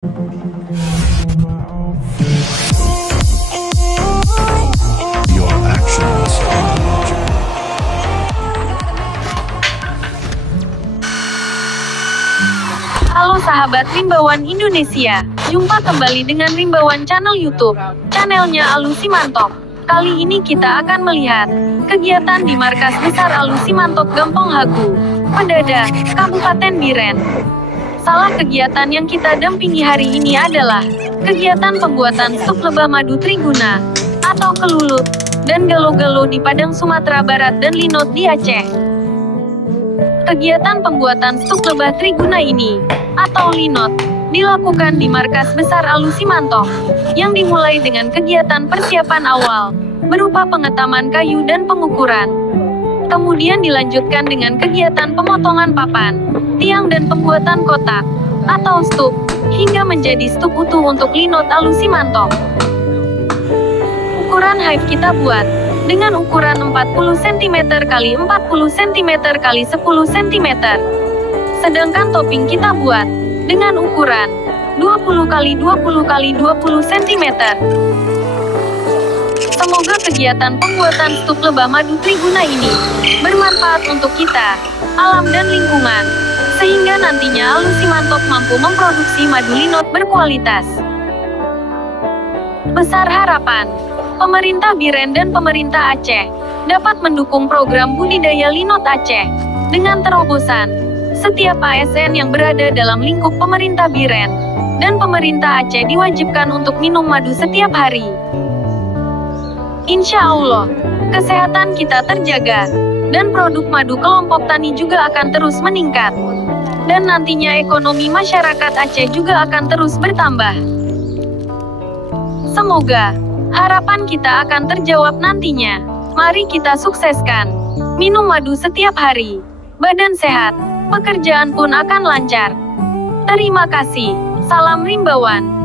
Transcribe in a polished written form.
Your actions are logical. Halo sahabat Rimbawan Indonesia, jumpa kembali dengan Rimbawan Channel YouTube, channelnya Alu Simantok. Kali ini kita akan melihat kegiatan di Markas Besar Alu Simantok Gampong Hagu, Pedada, Kabupaten Biren. Salah kegiatan yang kita dampingi hari ini adalah kegiatan pembuatan stuk lebah madu triguna atau kelulut dan galo-galo di Padang Sumatera Barat dan linot di Aceh. Kegiatan pembuatan stuk lebah triguna ini atau linot dilakukan di Markas Besar Alu Simantok yang dimulai dengan kegiatan persiapan awal berupa pengetaman kayu dan pengukuran. Kemudian dilanjutkan dengan kegiatan pemotongan papan, tiang dan pembuatan kotak atau stup hingga menjadi stup utuh untuk linot Alu Simantok. Ukuran hive kita buat dengan ukuran 40 cm x 40 cm x 10 cm. Sedangkan topping kita buat dengan ukuran 20 x 20 x 20 cm. Semoga kegiatan pembuatan stuk lebah madu triguna ini bermanfaat untuk kita, alam dan lingkungan, sehingga nantinya Alu Simantok mampu memproduksi madu linot berkualitas. Besar harapan, pemerintah Biren dan pemerintah Aceh dapat mendukung program budidaya linot Aceh dengan terobosan setiap ASN yang berada dalam lingkup pemerintah Biren dan pemerintah Aceh diwajibkan untuk minum madu setiap hari. Insya Allah, kesehatan kita terjaga, dan produk madu kelompok tani juga akan terus meningkat. Dan nantinya ekonomi masyarakat Aceh juga akan terus bertambah. Semoga harapan kita akan terjawab nantinya. Mari kita sukseskan. Minum madu setiap hari. Badan sehat, pekerjaan pun akan lancar. Terima kasih. Salam Rimbawan.